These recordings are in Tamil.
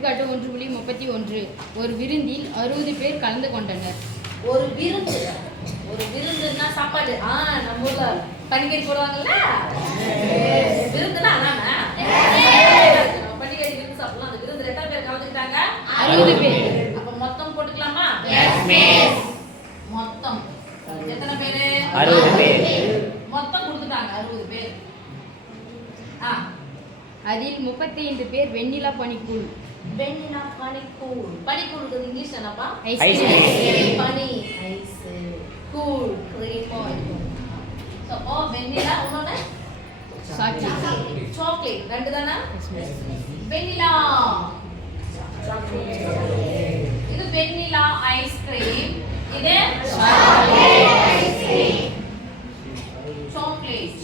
எடுத்துக்காட்டு 1.31 ஒரு விருந்தில் 60 பேர் கலந்து கொண்டனர். ஒரு விருந்துன்னா சாப்பாடு. நம்ம ஊர்ல பண்டிகை போடுவாங்கல்ல, விருந்துனா பண்டிகை விருந்து சாப்பிடலாம். அந்த விருந்து எத்தனை பேர் கலந்துக்கிட்டாங்க? 60 பேர். அப்ப மொத்தம் போட்டுக்கலாமா? மொத்தம் எத்தனை பேரு? 60 பேர். மொத்தம் கொடுத்துட்டாங்க 60 பேர். அதில் 35 பேர் வெண்ணிலா பனிக்கூழ். வெண்ணிலா பனிக்கூழ். பனிக்கூழுக்கு இங்கிலீஷ் என்னப்பா? பனி, ஐஸ், கூல், கிரீமோ இருக்கும். சோ வெண்ணிலா, இன்னொன்னு சாக்லேட். ரெண்டு தானா? வெண்ணிலா, இது வெண்ணிலா ஐஸ்கிரீம், இது சாக்லேட் ஐஸ்கிரீம். சாக்லேட்.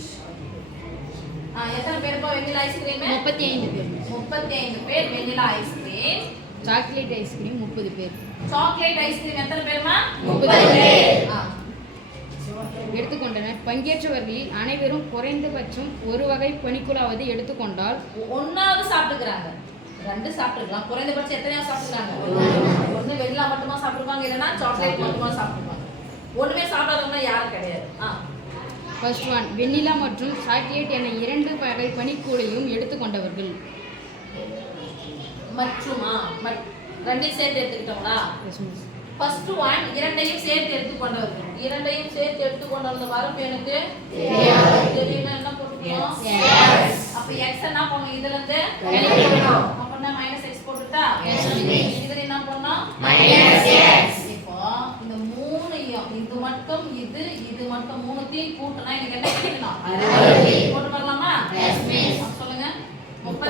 எத்தனை பேர்ப்பா வெண்ணிலா ஐஸ்கிரீம்? 35 பேர். 35 பேர் வெண்ணிலா ஐஸ்கிரீம். சாக்லேட் ஐஸ்கிரீம் 30 பேர். சாக்லேட் ஐஸ்கிரீம் எத்தனை பேர்மா? 30 பேர் எடுத்துக்கொண்டனர். பங்கேற்றவர்களில் அனைவரும் குறைந்தபட்சம் ஒரு வகை பனிக்கூழாவது எடுத்துக்கொண்டால் ஒன்னாவது சாப்பிட்டுக்கிறாங்க. 2 சாப்பிட்டுக்கலாம். குறைந்தபட்சம் எத்தனையாவது சாப்பிட்டுக்கிறாங்க? ஒண்ணு வெண்ணிலா மட்டுமா சாப்பிட்டுருப்பாங்க, இல்லைன்னா சாக்லேட் மட்டுமா சாப்பிட்டுருப்பாங்க. ஒண்ணுமே சாப்பிடாதவங்க யாரும் கிடையாது. ஃபர்ஸ்ட் ஒன், வெண்ணிலா மற்றும் சாக்லேட் என 2 வகை பனிக்கூழையும் எடுத்துக்கொண்டவர்கள். மற்றுமா ரெண்டையும் சேர்த்து எடுத்துக்கிட்டோங்களா? ஃபர்ஸ்ட் ஒன், இரண்டையும் சேர்த்து எடுத்துக்கொண்டவர்கள். இரண்டையும் சேர்த்து எடுத்துக்கொண்டவங்க வரப்பு எனக்கு தெரியுமா? என்ன போட்டுக்கணும்? அப்ப x என்ன பண்ணும்? இதுல இருந்து அப்படின்னா -x போட்டுட்டா இதுல என்ன பண்ணும்? -x. இப்போ இந்த மூணையும், இது மட்டும் இது மட்டும் மூணுத்தையும் கூட்டினா எனக்கு என்ன கிடைக்கணும்? 60. போட்டு பார்க்கலாமா? சொல்லுங்க. 35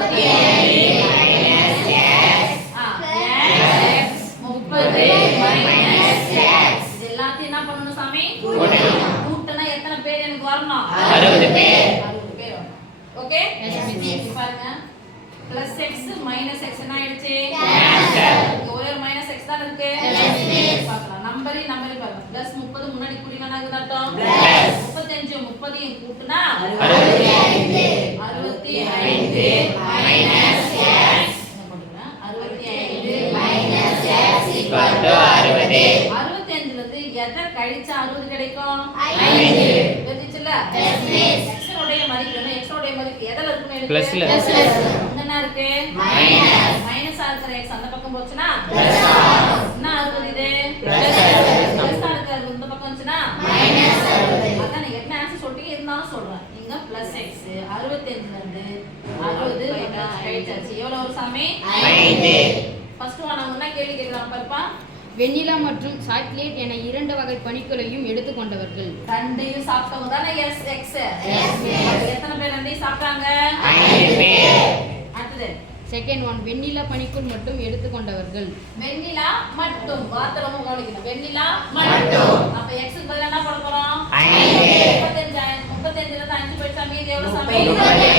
எல்லாத்தையும் என்ன பண்ணணும் சாமி? கூட்டனா எத்தனை பேர் எனக்கு வரணும்? 60 பேர். 60 பேர் வரணும். ஓகே? பாருங்க. பிளஸ் x மைனஸ் x என்ன ஆயிடுச்சு? கேன்சல். ஒரே மைனஸ் x தான் இருக்கு. பார்க்கலாம். நம்பரி பாருங்க. பிளஸ் 30 முன்னாடி கூட்டினா என்ன அர்த்தம்? பிளஸ் 35 30 கூட்டினா 65 மைனஸ் x. அறுபத்தஞ்சுல இருந்து எதை கழிச்சா 60 கிடைக்கும்? 5. தெரிஞ்சுச்சுல? x உடைய மதிப்பு என்ன? x உடைய மதிப்பு எதல இருக்குன்னு இருக்கு? பிளஸ்ல. என்ன இருக்கு? மைனஸ். மைனஸா இருக்கிற x அந்த பக்கம் போச்சுனா பிளஸ் ஆகும். என்ன ஆகுது இது? பிளஸ் ஆகும். பிளஸா இருக்கிறது இந்த பக்கம் வந்துச்சுனா மைனஸ் ஆகும். அதான் நீங்க என்ன ஆன்சர் சொல்றீங்க இருந்தாலும் சொல்றேன். நீங்க பிளஸ் x 65ல இருந்து 60 கழிச்சாச்சு. எவ்வளவு வரும் சாமி? 5. ஃபர்ஸ்ட் ஒன் நான் என்ன கேள்வி கேக்குறேன் பாருப்பா. வெண்ணிலா மற்றும் சாக்லேட் என 2 வகை பனிக்கூழையும் எடுத்துக்கொண்டவர்கள். ரெண்டையும் சாப்பிட்டவங்க தானே x. எத்தனை பேர் ரெண்டையும் சாப்பிட்டாங்க? 5 பேர். அடுத்து செகண்ட் ஒன், வெண்ணிலா பனிக்கூழ் மட்டும் எடுத்துக்கொண்டவர்கள். வெண்ணிலா மட்டும். வார்த்தை ரொம்ப கவனிக்கணும். வெண்ணிலா மட்டும். அப்ப x க்கு பதிலா என்ன பண்ண போறோம்? 5. 35ல இருந்து 5 போயிடுச்சா? மீதி எவ்வளவு சாமி? 30.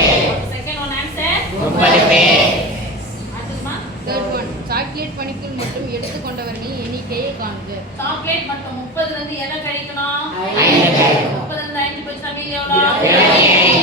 செகண்ட் ஒன் ஆன்சர் 30 பேர். அடுத்துமா தேர்ட் ஒன், சாக்லேட் பனிக்கூழ் மட்டும் எடுத்துக்கொண்டவர்களின் எண்ணிக்கையை காண்க. சாக்லேட் மட்டும் 30ல இருந்து எதை கழிக்கணும்? 5. 30ல இருந்து 5 போயிடுச்சா? மீதி எவ்வளவு?